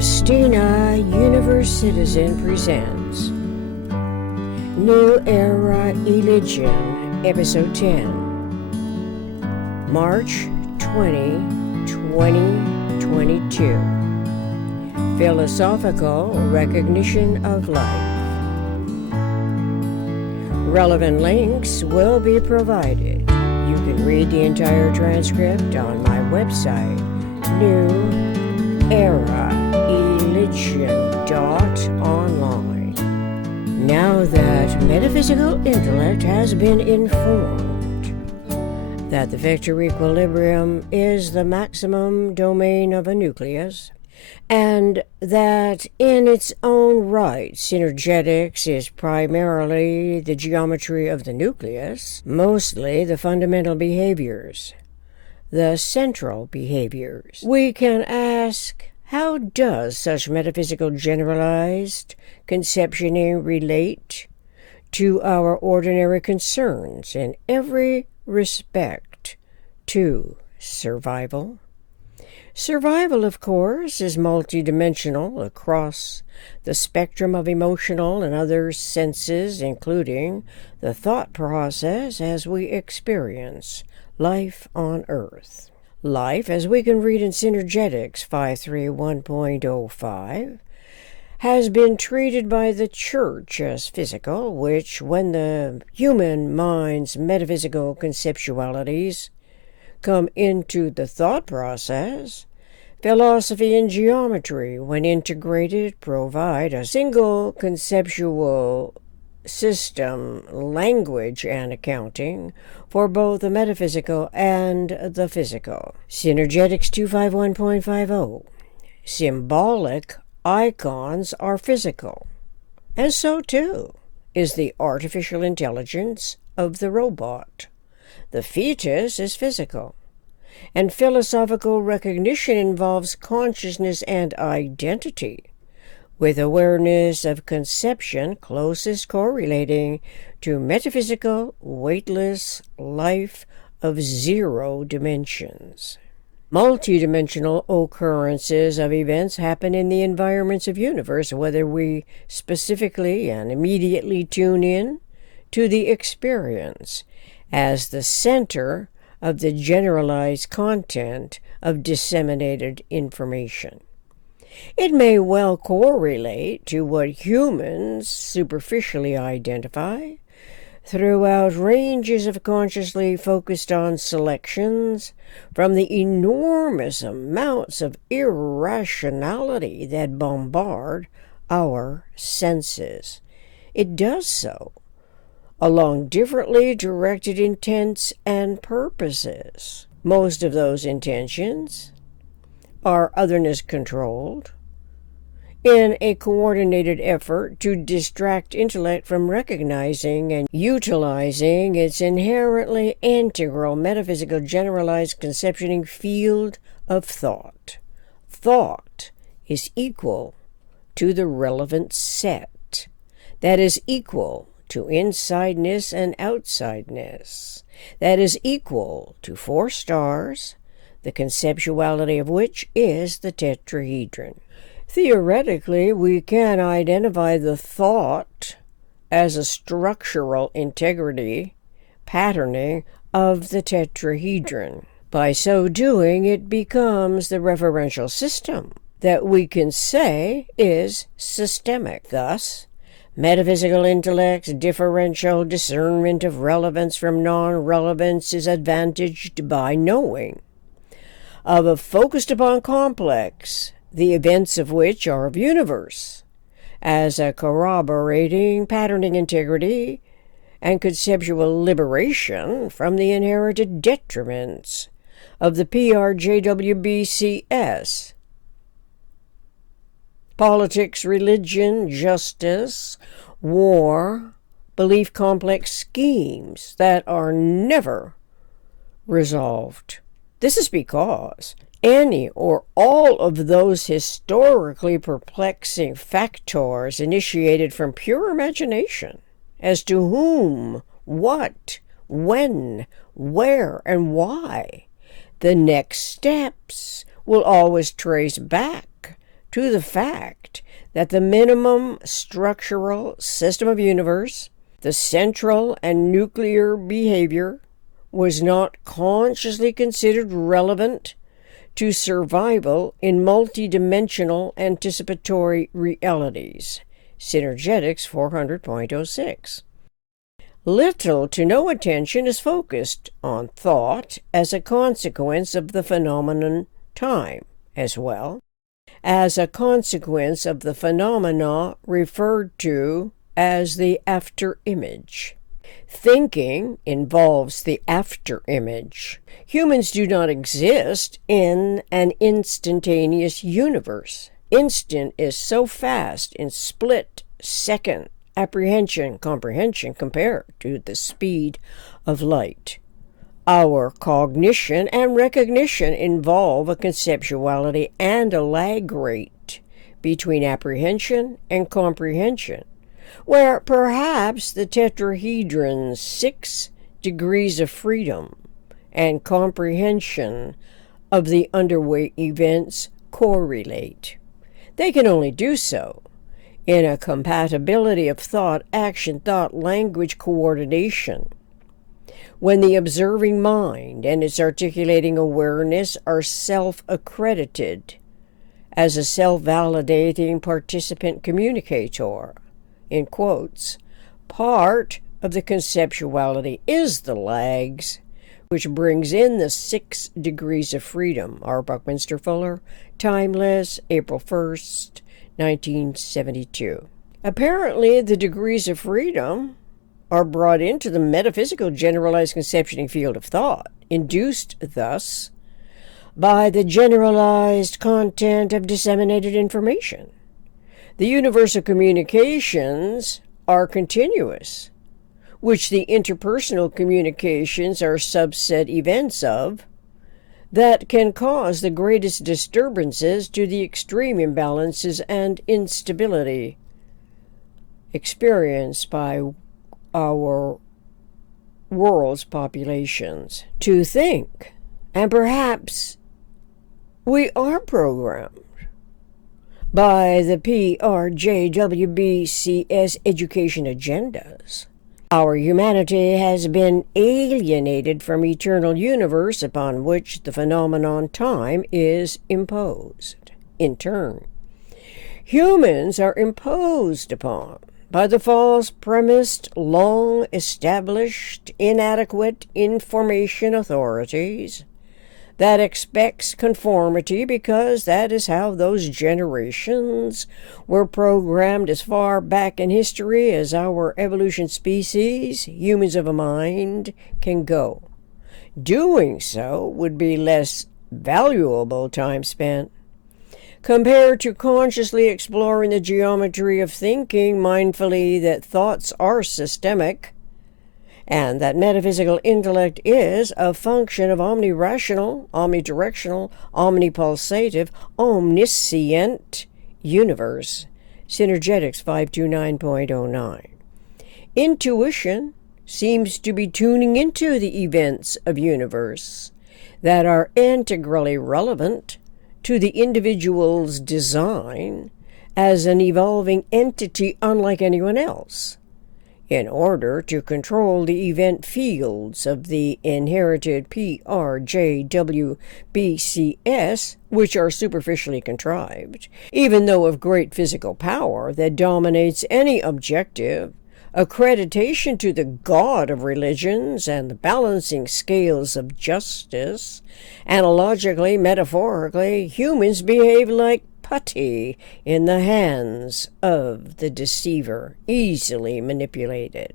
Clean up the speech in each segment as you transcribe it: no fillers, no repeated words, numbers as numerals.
Christina, Universe Citizen presents New Era Religion, Episode 10, March 20, 2022. Philosophical Recognition of Life. Relevant links will be provided. You can read the entire transcript on my website, newera.religion.online. Now that metaphysical intellect has been informed that the vector equilibrium is the maximum domain of a nucleus, and that in its own right synergetics is primarily the geometry of the nucleus, mostly the fundamental behaviors, the central behaviors, we can ask, how does such metaphysical generalized conceptioning relate to our ordinary concerns in every respect to survival? Survival, of course, is multidimensional across the spectrum of emotional and other senses, including the thought process as we experience life on Earth. Life, as we can read in Synergetics 531.05, has been treated by the Church as physical, which, when the human mind's metaphysical conceptualities come into the thought process, philosophy and geometry, when integrated, provide a single conceptual system, language, and accounting for both the metaphysical and the physical. Synergetics 251.50. Symbolic icons are physical, and so too is the artificial intelligence of the robot. The fetus is physical, and philosophical recognition involves consciousness and identity, with awareness of conception closest correlating to metaphysical, weightless life of zero dimensions. Multidimensional occurrences of events happen in the environments of universe, whether we specifically and immediately tune in to the experience as the center of the generalized content of disseminated information. It may well correlate to what humans superficially identify throughout ranges of consciously focused on selections from the enormous amounts of irrationality that bombard our senses. It does so along differently directed intents and purposes. Most of those intentions are otherness controlled in a coordinated effort to distract intellect from recognizing and utilizing its inherently integral metaphysical generalized conceptioning field of thought. Thought is equal to the relevant set, that is equal to insideness and outsideness, that is equal to 4 stars, the conceptuality of which is the tetrahedron. Theoretically, we can identify the thought as a structural integrity patterning of the tetrahedron. By so doing, it becomes the referential system that we can say is systemic. Thus, metaphysical intellect's differential discernment of relevance from non-relevance is advantaged by knowing of a focused upon complex, the events of which are of universe, as a corroborating patterning integrity and conceptual liberation from the inherited detriments of the PRJWBCS. Politics, religion, justice, war, belief complex schemes that are never resolved. This is because any or all of those historically perplexing factors initiated from pure imagination as to whom, what, when, where, and why, the next steps will always trace back to the fact that the minimum structural system of universe, the central and nuclear behavior, was not consciously considered relevant to survival in multidimensional anticipatory realities. Synergetics 400.06. Little to no attention is focused on thought as a consequence of the phenomenon time, as well as a consequence of the phenomena referred to as the after-image. Thinking involves the after-image. Humans do not exist in an instantaneous universe. Instant is so fast in split-second comprehension compared to the speed of light. Our cognition and recognition involve a conceptuality and a lag rate between apprehension and comprehension, where perhaps the tetrahedron's 6 degrees of freedom and comprehension of the underway events correlate. They can only do so in a compatibility of thought, action, thought, language coordination, when the observing mind and its articulating awareness are self-accredited as a self-validating participant communicator. In quotes, part of the conceptuality is the lags, which brings in the 6 degrees of freedom. R. Buckminster Fuller, Timeless, April 1st, 1972. Apparently, the degrees of freedom are brought into the metaphysical generalized conceptual field of thought, induced thus by the generalized content of disseminated information. The universal communications are continuous, which the interpersonal communications are subset events of, that can cause the greatest disturbances to the extreme imbalances and instability experienced by our world's populations. To think, and perhaps we are programmed by the PRJWBCS education agendas. Our humanity has been alienated from eternal universe upon which the phenomenon time is imposed. In turn, humans are imposed upon by the false premised, long-established, inadequate information authorities that expects conformity because that is how those generations were programmed as far back in history as our evolution species, humans of a mind, can go. Doing so would be less valuable time spent compared to consciously exploring the geometry of thinking mindfully that thoughts are systemic, and that metaphysical intellect is a function of omnirational, omnidirectional, omnipulsative, omniscient universe. Synergetics 529.09. Intuition seems to be tuning into the events of universe that are integrally relevant to the individual's design as an evolving entity unlike anyone else, in order to control the event fields of the inherited PRJWBCS, which are superficially contrived, even though of great physical power that dominates any objective, accreditation to the God of religions and the balancing scales of justice. Analogically, metaphorically, humans behave like putty in the hands of the deceiver, easily manipulated.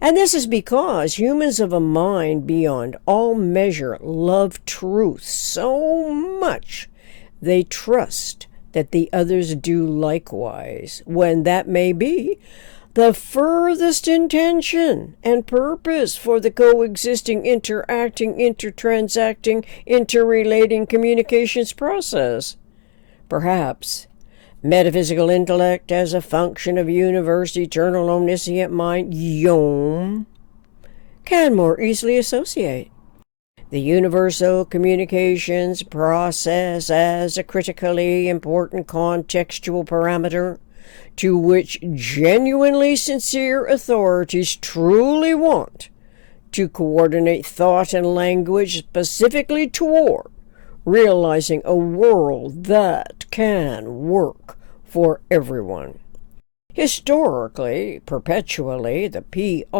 And this is because humans of a mind beyond all measure love truth so much they trust that the others do likewise, when that may be the furthest intention and purpose for the coexisting, interacting, intertransacting, interrelating communications process. Perhaps metaphysical intellect as a function of universe, eternal, omniscient mind, Yom, can more easily associate the universal communications process as a critically important contextual parameter to which genuinely sincere authorities truly want to coordinate thought and language specifically toward realizing a world that can work for everyone. Historically, perpetually, the PRJWBCS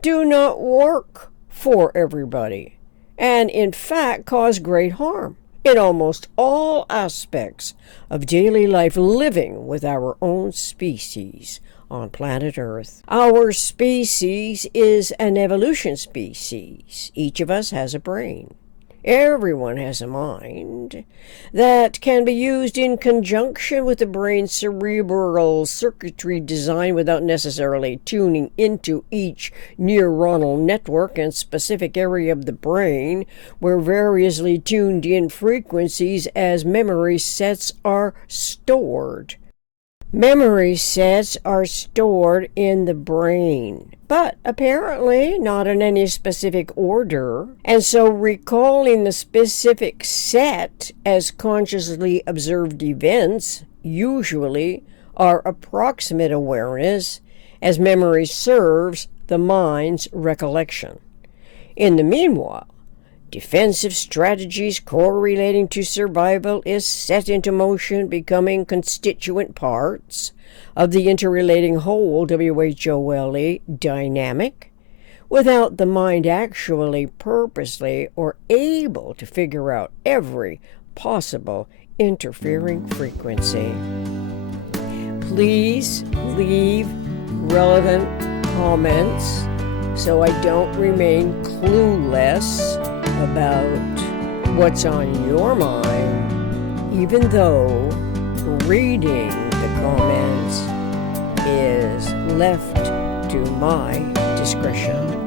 do not work for everybody, and in fact cause great harm in almost all aspects of daily life living with our own species on planet Earth. Our species is an evolution species. Each of us has a brain. Everyone has a mind that can be used in conjunction with the brain's cerebral circuitry design without necessarily tuning into each neuronal network and specific area of the brain where variously tuned in frequencies as memory sets are stored. Memory sets are stored in the brain, but apparently not in any specific order, and so recalling the specific set as consciously observed events usually are approximate awareness, as memory serves the mind's recollection. In the meanwhile, defensive strategies correlating to survival is set into motion, becoming constituent parts of the interrelating whole, WHOLE, dynamic, without the mind actually, purposely, or able to figure out every possible interfering frequency. Please leave relevant comments so I don't remain clueless about what's on your mind, even though reading the comments is left to my discretion.